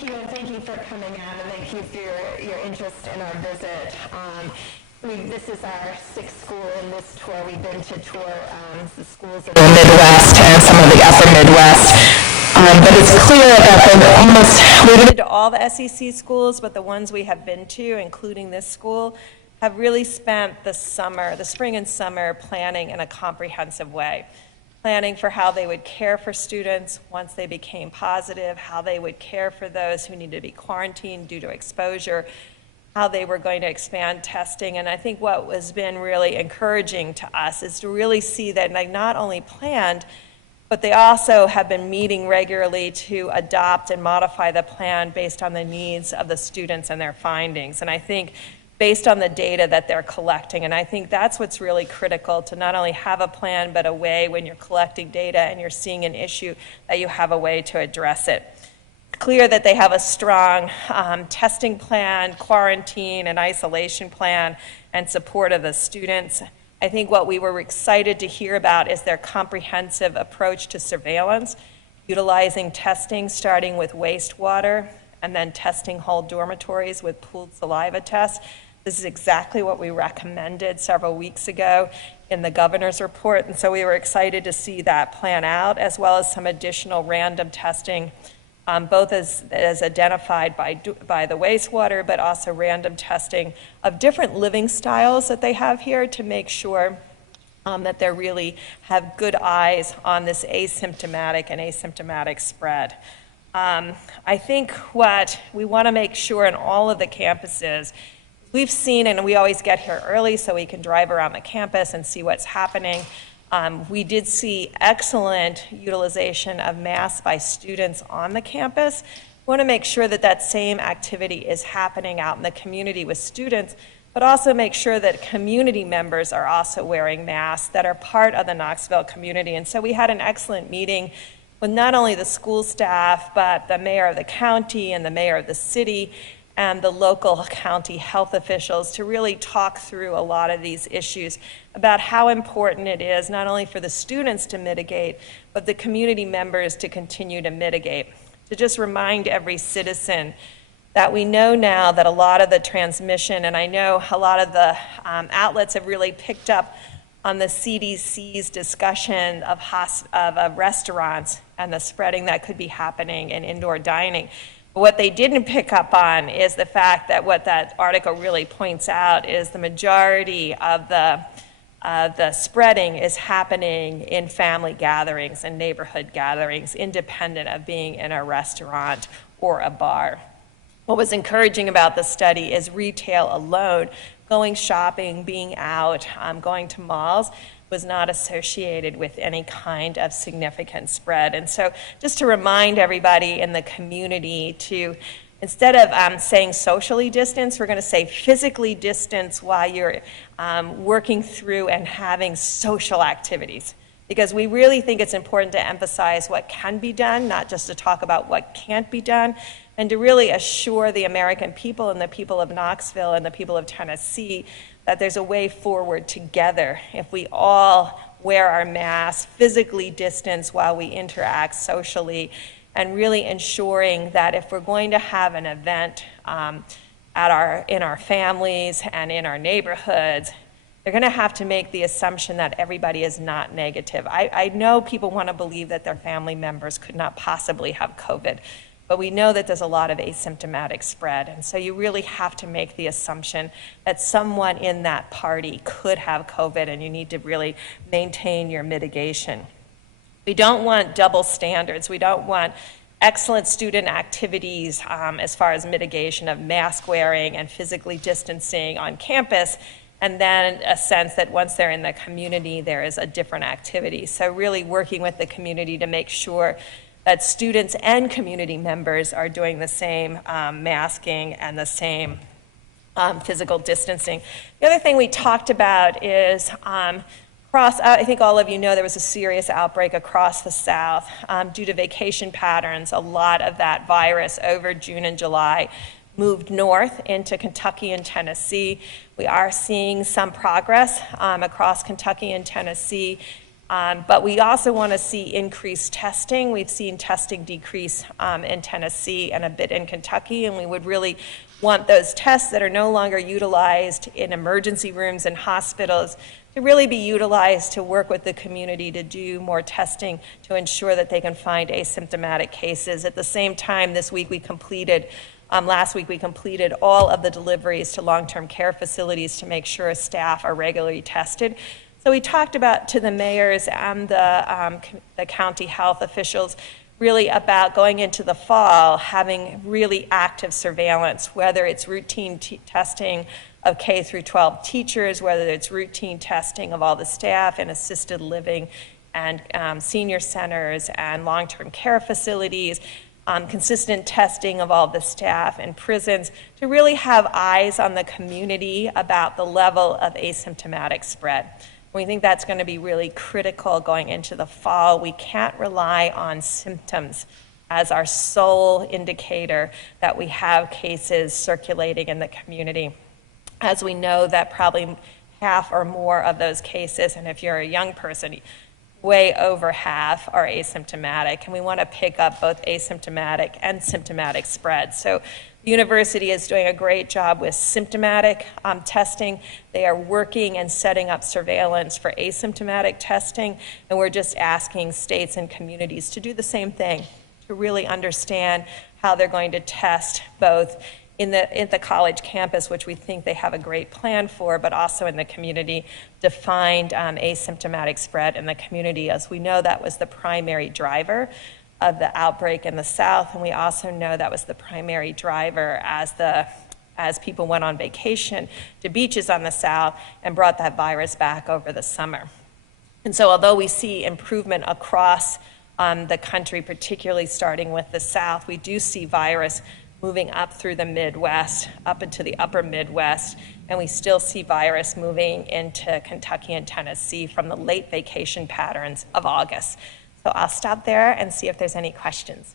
thank you, and thank you for coming out, and thank you for your interest in our visit. This is our sixth school in this tour. We've been to tour the schools in the Midwest and some of the upper Midwest. But it's clear that we've been to all the SEC schools, but the ones we have been to, including this school, have really spent the spring and summer, planning in a comprehensive way. Planning for how they would care for students once they became positive, how they would care for those who needed to be quarantined due to exposure, how they were going to expand testing. And I think what has been really encouraging to us is to really see that they not only planned, but they also have been meeting regularly to adopt and modify the plan based on the needs of the students and their findings. And I think based on the data that they're collecting, and I think that's what's really critical, to not only have a plan, but a way when you're collecting data and you're seeing an issue that you have a way to address it. Clear that they have a strong testing plan, quarantine and isolation plan, and support of the students. I think what we were excited to hear about is their comprehensive approach to surveillance, utilizing testing starting with wastewater and then testing whole dormitories with pooled saliva tests. This is exactly what we recommended several weeks ago in the governor's report, and so we were excited to see that plan out, as well as some additional random testing, both as identified by the wastewater, but also random testing of different living styles that they have here to make sure that they really have good eyes on this asymptomatic spread. I think what we want to make sure in all of the campuses, we've seen, and we always get here early so we can drive around the campus and see what's happening. We did see excellent utilization of masks by students on the campus. We want to make sure that that same activity is happening out in the community with students, but also make sure that community members are also wearing masks that are part of the Knoxville community. And so we had an excellent meeting with not only the school staff, but the mayor of the county and the mayor of the city and the local county health officials to really talk through a lot of these issues about how important it is not only for the students to mitigate, but the community members to continue to mitigate. To just remind every citizen that we know now that a lot of the transmission, and I know a lot of the outlets have really picked up on the CDC's discussion of restaurants and the spreading that could be happening in indoor dining. But what they didn't pick up on is the fact that what that article really points out is the majority of the spreading is happening in family gatherings and neighborhood gatherings, independent of being in a restaurant or a bar. What was encouraging about the study is retail alone, going shopping, being out, going to malls, was not associated with any kind of significant spread. And so just to remind everybody in the community to, instead of saying socially distance, we're going to say physically distance while you're working through and having social activities. Because we really think it's important to emphasize what can be done, not just to talk about what can't be done, and to really assure the American people and the people of Knoxville and the people of Tennessee that there's a way forward together if we all wear our masks, physically distance while we interact socially, and really ensuring that if we're going to have an event in our families and in our neighborhoods, they're going to have to make the assumption that everybody is not negative. I know people want to believe that their family members could not possibly have COVID, but we know that there's a lot of asymptomatic spread. And so you really have to make the assumption that someone in that party could have COVID, and you need to really maintain your mitigation. We don't want double standards. We don't want excellent student activities as far as mitigation of mask wearing and physically distancing on campus, and then a sense that once they're in the community, there is a different activity. So really working with the community to make sure that students and community members are doing the same masking and the same physical distancing. The other thing we talked about is I think all of you know there was a serious outbreak across the South due to vacation patterns. A lot of that virus over June and July moved north into Kentucky and Tennessee. We are seeing some progress across Kentucky and Tennessee. But we also want to see increased testing. We've seen testing decrease in Tennessee and a bit in Kentucky, and we would really want those tests that are no longer utilized in emergency rooms and hospitals to really be utilized to work with the community to do more testing to ensure that they can find asymptomatic cases. At the same time, this week we completed, last week we completed all of the deliveries to long-term care facilities to make sure staff are regularly tested. So we talked about to the mayors and the county health officials really about going into the fall, having really active surveillance, whether it's routine testing of K through 12 teachers, whether it's routine testing of all the staff in assisted living and senior centers and long-term care facilities, consistent testing of all the staff in prisons, to really have eyes on the community about the level of asymptomatic spread. We think that's going to be really critical going into the fall. We can't rely on symptoms as our sole indicator that we have cases circulating in the community, as we know that probably half or more of those cases, and if you're a young person, way over half are asymptomatic, and we want to pick up both asymptomatic and symptomatic spread. So the university is doing a great job with symptomatic testing. They are working and setting up surveillance for asymptomatic testing, and we're just asking states and communities to do the same thing, to really understand how they're going to test both in the college campus, which we think they have a great plan for, but also in the community, defined asymptomatic spread in the community. As we know, that was the primary driver of the outbreak in the South, and we also know that was the primary driver as people went on vacation to beaches on the South and brought that virus back over the summer. And so although we see improvement across the country, particularly starting with the South, we do see virus moving up through the Midwest, up into the upper Midwest, and we still see virus moving into Kentucky and Tennessee from the late vacation patterns of August. So I'll stop there and see if there's any questions.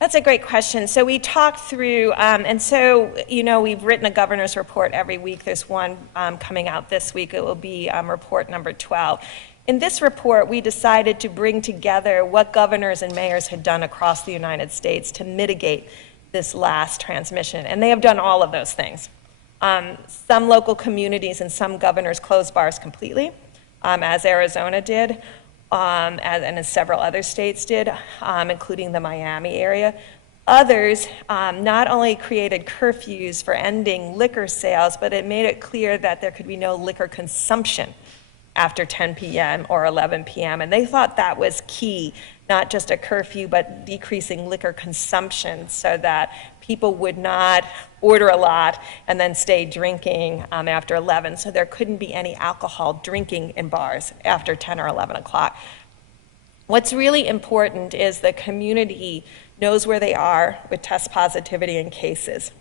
That's a great question. So we talked through, and so, we've written a governor's report every week. There's one coming out this week. It will be report number 12. In this report, we decided to bring together what governors and mayors had done across the United States to mitigate this last transmission. And they have done all of those things. Some local communities and some governors closed bars completely, as Arizona did. And as several other states did, including the Miami area. Others not only created curfews for ending liquor sales, but it made it clear that there could be no liquor consumption after 10 p.m. or 11 p.m. And they thought that was key, not just a curfew, but decreasing liquor consumption so that people would not order a lot and then stay drinking after 11. So there couldn't be any alcohol drinking in bars after 10 or 11 o'clock. What's really important is the community knows where they are with test positivity and cases.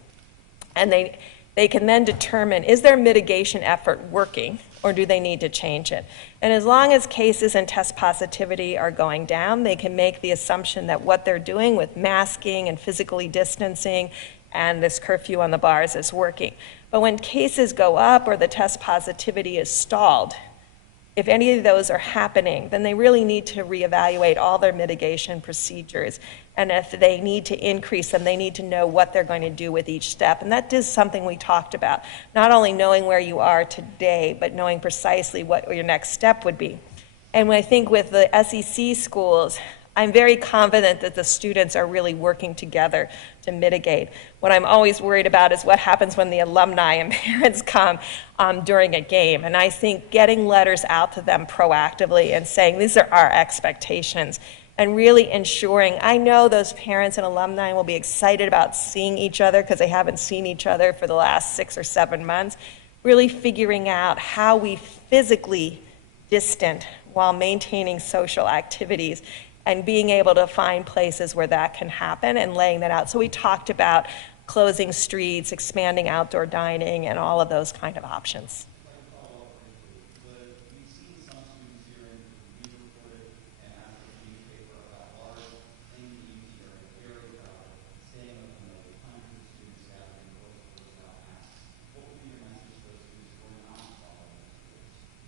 And they can then determine, is their mitigation effort working, or do they need to change it? And as long as cases and test positivity are going down, they can make the assumption that what they're doing with masking and physically distancing and this curfew on the bars is working. But when cases go up or the test positivity is stalled, if any of those are happening, then they really need to reevaluate all their mitigation procedures. And if they need to increase them, they need to know what they're going to do with each step. And that is something we talked about, not only knowing where you are today, but knowing precisely what your next step would be. And I think with the SEC schools, I'm very confident that the students are really working together to mitigate. What I'm always worried about is what happens when the alumni and parents come during a game. And I think getting letters out to them proactively and saying, these are our expectations, and really ensuring, I know those parents and alumni will be excited about seeing each other because they haven't seen each other for the last 6 or 7 months, really figuring out how we physically distant while maintaining social activities. and being able to find places where that can happen and laying that out. So we talked about closing streets, expanding outdoor dining, and all of those kind of options.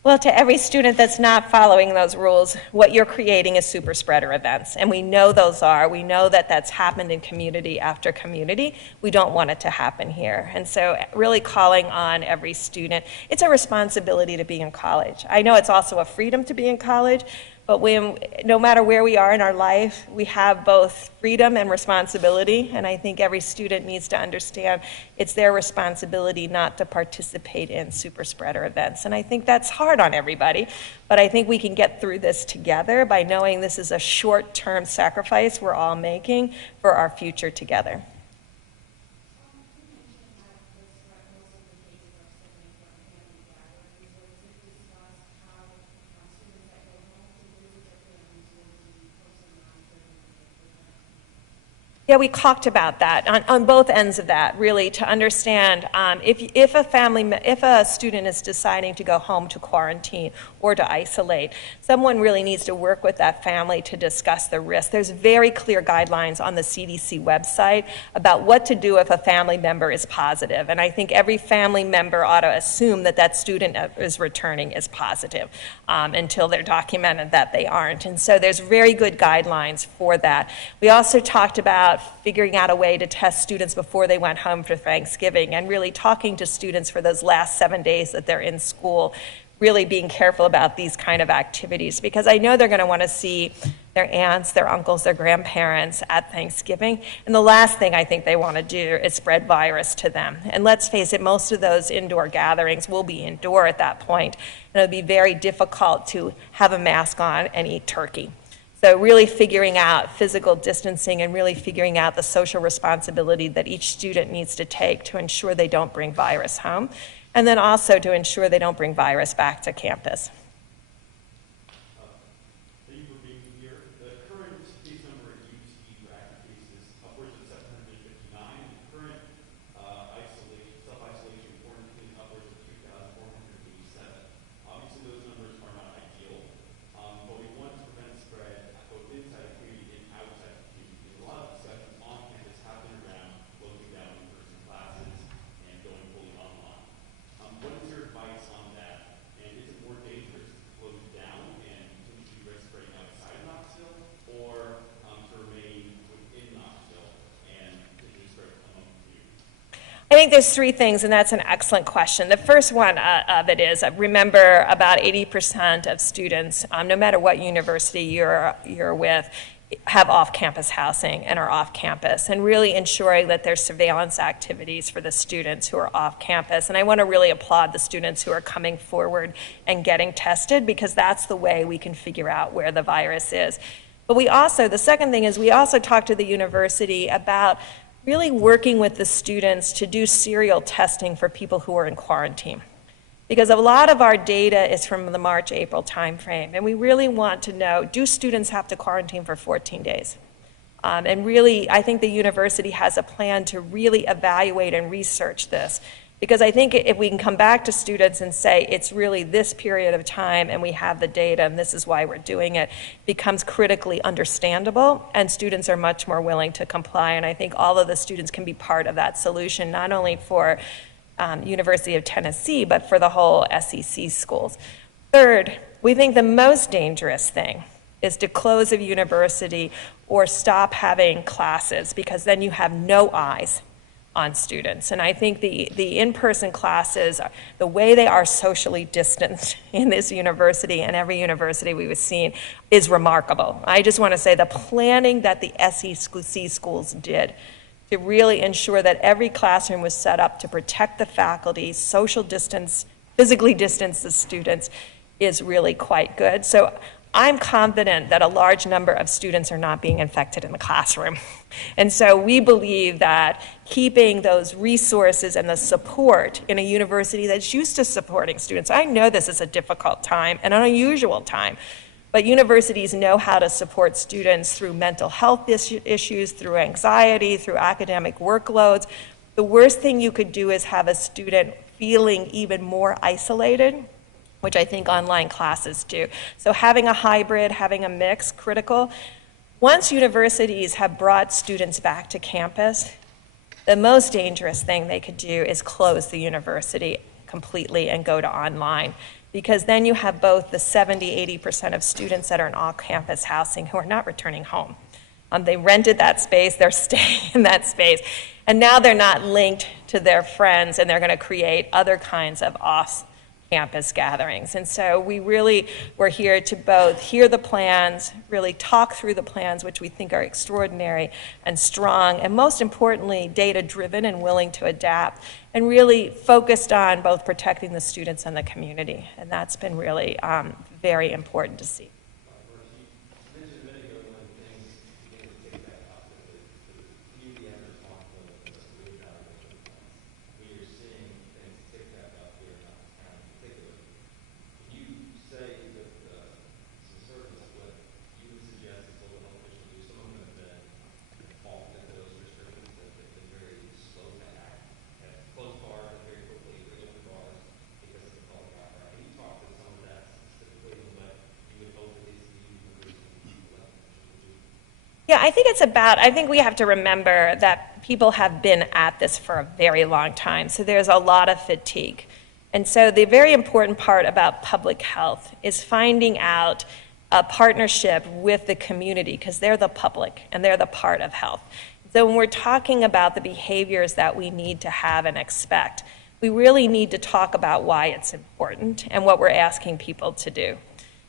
Well, to every student that's not following those rules, what you're creating is super spreader events. And we know those are. We know that that's happened in community after community. We don't want it to happen here. And so really calling on every student, it's a responsibility to be in college. I know it's also a freedom to be in college, but no matter where we are in our life, we have both freedom and responsibility, and I think every student needs to understand it's their responsibility not to participate in super spreader events. And I think that's hard on everybody, but I think we can get through this together by knowing this is a short-term sacrifice we're all making for our future together. Yeah, we talked about that on both ends of that, really, to understand if a student is deciding to go home to quarantine or to isolate, someone really needs to work with that family to discuss the risk. There's very clear guidelines on the CDC website about what to do if a family member is positive, and I think every family member ought to assume that that student is returning is positive until they're documented that they aren't. And so there's very good guidelines for that. We also talked about figuring out a way to test students before they went home for Thanksgiving and really talking to students for those last 7 days that they're in school, really being careful about these kind of activities, because I know they're going to want to see their aunts, their uncles, their grandparents at Thanksgiving. And the last thing I think they want to do is spread virus to them. And let's face it, most of those indoor gatherings will be indoor at that point, and it'll be very difficult to have a mask on and eat turkey. So really figuring out physical distancing and really figuring out the social responsibility that each student needs to take to ensure they don't bring virus home, and then also to ensure they don't bring virus back to campus. Thank you for being here. The current case number at UT for active cases upwards of 759, and the current self-isolation quarantine upwards of 2,487. Obviously, those numbers are not ideal, but we want to prevent spread both inside the community and outside the community. There's a lot of discussions on campus happening around closing down in-person classes and going fully online. What is your advice on that? And is it more dangerous to close down and potentially risk spreading outside Knoxville, or to remain within Knoxville and potentially spread among the community? I think there's three things, and that's an excellent question. The first one of it is, remember, about 80% of students, no matter what university you're with, have off-campus housing and are off-campus, and really ensuring that there's surveillance activities for the students who are off-campus. And I want to really applaud the students who are coming forward and getting tested, because that's the way we can figure out where the virus is. But the second thing is we also talked to the university about really working with the students to do serial testing for people who are in quarantine. Because a lot of our data is from the March-April timeframe, and we really want to know, do students have to quarantine for 14 days? And really, I think the university has a plan to really evaluate and research this. Because I think if we can come back to students and say, it's really this period of time and we have the data and this is why we're doing it, becomes critically understandable, and students are much more willing to comply. And I think all of the students can be part of that solution, not only for University of Tennessee, but for the whole SEC schools. Third, we think the most dangerous thing is to close a university or stop having classes, because then you have no eyes on students. And I think the in-person classes, the way they are socially distanced in this university and every university we've seen, is remarkable. I just want to say the planning that the SEC schools did to really ensure that every classroom was set up to protect the faculty, social distance, physically distance the students, is really quite good. So I'm confident that a large number of students are not being infected in the classroom. And so we believe that keeping those resources and the support in a university that's used to supporting students, I know this is a difficult time and an unusual time, But universities know how to support students through mental health issues, through anxiety, through academic workloads. The worst thing you could do is have a student feeling even more isolated, which I think online classes do. So having a hybrid, having a mix, critical. Once universities have brought students back to campus, the most dangerous thing they could do is close the university completely and go to online. Because then you have both the 70–80% of students that are in off-campus housing who are not returning home. They rented that space, they're staying in that space, and now they're not linked to their friends, and they're going to create other kinds of off-campus gatherings. And so we're here to both hear the plans, really talk through the plans, which we think are extraordinary and strong, and most importantly, data-driven and willing to adapt, and really focused on both protecting the students and the community. And that's been really very important to see. Yeah, I think we have to remember that people have been at this for a very long time, so there's a lot of fatigue. And so the very important part about public health is finding out a partnership with the community, because they're the public and they're the part of health. So when we're talking about the behaviors that we need to have and expect, we really need to talk about why it's important and what we're asking people to do.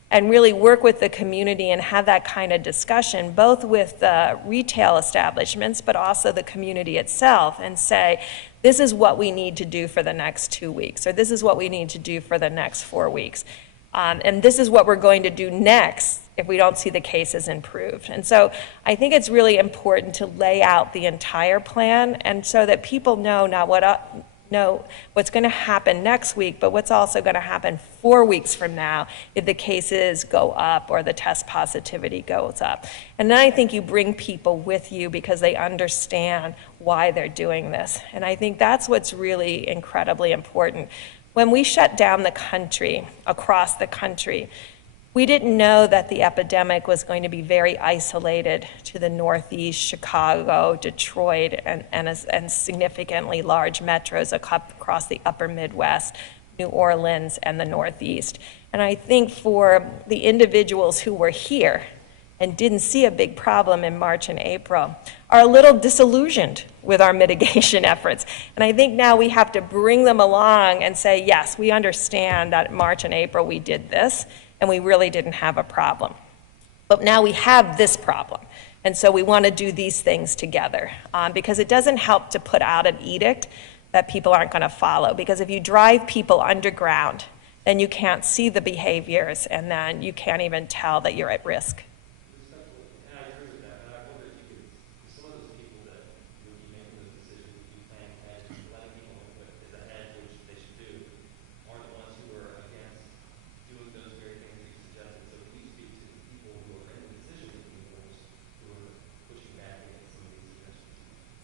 And really work with the community and have that kind of discussion, both with the retail establishments, but also the community itself, and say, this is what we need to do for the next 2 weeks, or this is what we need to do for the next 4 weeks. And this is what we're going to do next if we don't see the cases improved. And so I think it's really important to lay out the entire plan, and so that people know not what's going to happen next week, but what's also going to happen 4 weeks from now if the cases go up or the test positivity goes up. And then I think you bring people with you because they understand why they're doing this. And I think that's what's really incredibly important. When we shut down the country, across the country, we didn't know that the epidemic was going to be very isolated to the Northeast, Chicago, Detroit, and significantly large metros across the upper Midwest, New Orleans, and the Northeast. And I think for the individuals who were here and didn't see a big problem in March and April are a little disillusioned with our mitigation efforts. And I think now we have to bring them along and say, yes, we understand that in March and April we did this, and we really didn't have a problem. But now we have this problem. And so we want to do these things together, because it doesn't help to put out an edict that people aren't going to follow. Because if you drive people underground, then you can't see the behaviors, and then you can't even tell that you're at risk.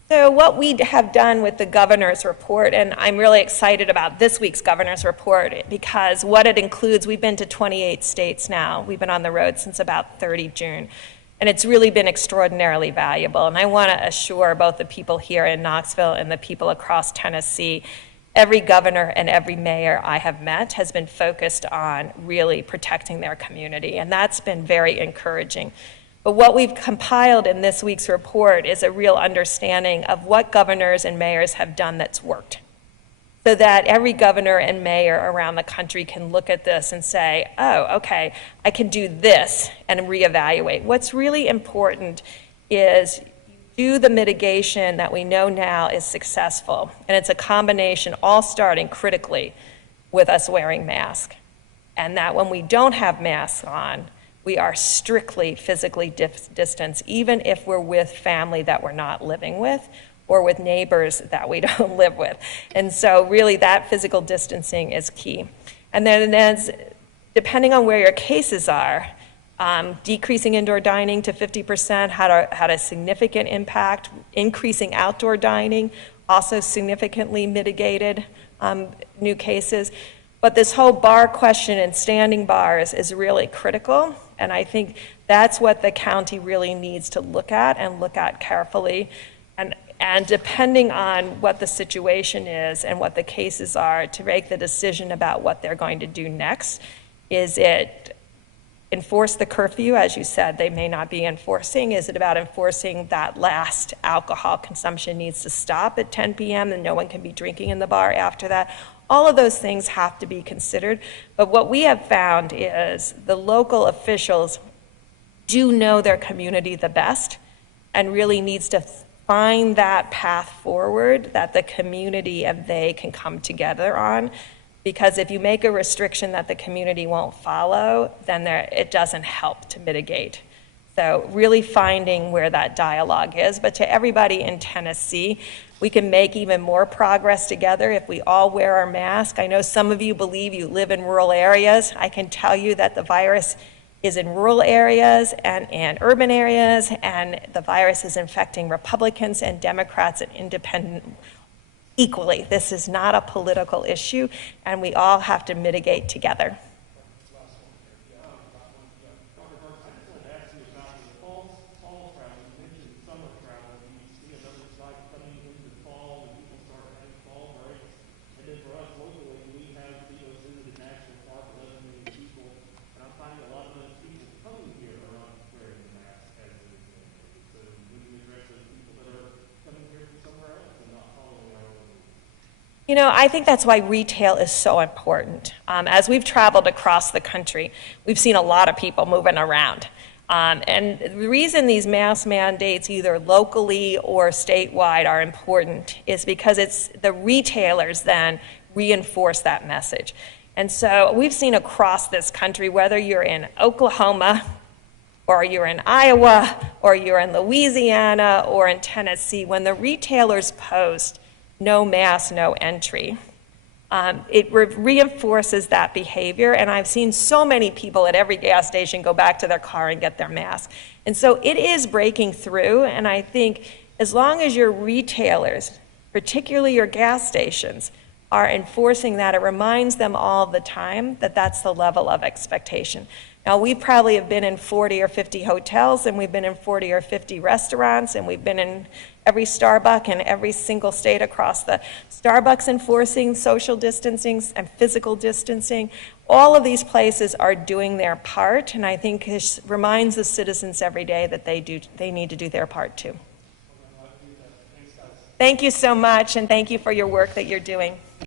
So what we have done with the governor's report, and I'm really excited about this week's governor's report, because what it includes, we've been to 28 states now. We've been on the road since about 30 June. And it's really been extraordinarily valuable. And I want to assure both the people here in Knoxville and the people across Tennessee, every governor and every mayor I have met has been focused on really protecting their community. And that's been very encouraging. But what we've compiled in this week's report is a real understanding of what governors and mayors have done that's worked, so that every governor and mayor around the country can look at this and say, oh, okay, I can do this, and reevaluate. What's really important is do the mitigation that we know now is successful, and it's a combination, all starting critically with us wearing masks, and that when we don't have masks on, we are strictly physically distanced, even if we're with family that we're not living with, or with neighbors that we don't live with. And so really that physical distancing is key. And then depending on where your cases are, Decreasing indoor dining to 50% had a significant impact. Increasing outdoor dining also significantly mitigated new cases. But this whole bar question and standing bars is really critical, and I think that's what the county really needs to look at and look at carefully. And depending on what the situation is and what the cases are, to make the decision about what they're going to do next. Is it enforce the curfew, as you said, they may not be enforcing? Is it about enforcing that last alcohol consumption needs to stop at 10 p.m. and no one can be drinking in the bar after that? All of those things have to be considered. But what we have found is the local officials do know their community the best and really needs to find that path forward that the community and they can come together on. Because if you make a restriction that the community won't follow, then it doesn't help to mitigate. So really finding where that dialogue is. But to everybody in Tennessee, we can make even more progress together if we all wear our mask. I know some of you believe you live in rural areas. I can tell you that the virus is in rural areas and urban areas, and the virus is infecting Republicans and Democrats and independent equally. This is not a political issue, and we all have to mitigate together. Dr. Birx, I just wanted to ask you about the fall travel. You mentioned summer travel. Do you see another spike coming into the fall when people start having fall breaks? And then for us locally, we have Theos into the national park, 11 million people, and I'm finding a lot of those people coming here are not wearing the mask as it is mandated. So we can address those people that are coming here from somewhere else and not following our own rules. You know, I think that's why retail is so important. As we've traveled across the country, we've seen a lot of people moving around. And the reason these mask mandates, either locally or statewide, are important is because it's the retailers then reinforce that message. And so we've seen across this country, whether you're in Oklahoma, or you're in Iowa, or you're in Louisiana, or in Tennessee, when the retailers post no mask, no entry, it reinforces that behavior. And I've seen so many people at every gas station go back to their car and get their mask. And so it is breaking through, and I think as long as your retailers, particularly your gas stations, are enforcing that, it reminds them all the time that that's the level of expectation. Now, we probably have been in 40 or 50 hotels, and we've been in 40 or 50 restaurants, and we've been in every Starbucks in every single state across the Starbucks enforcing social distancing and physical distancing. All of these places are doing their part, and I think it reminds the citizens every day that they need to do their part too. Thank you so much, and thank you for your work that you're doing.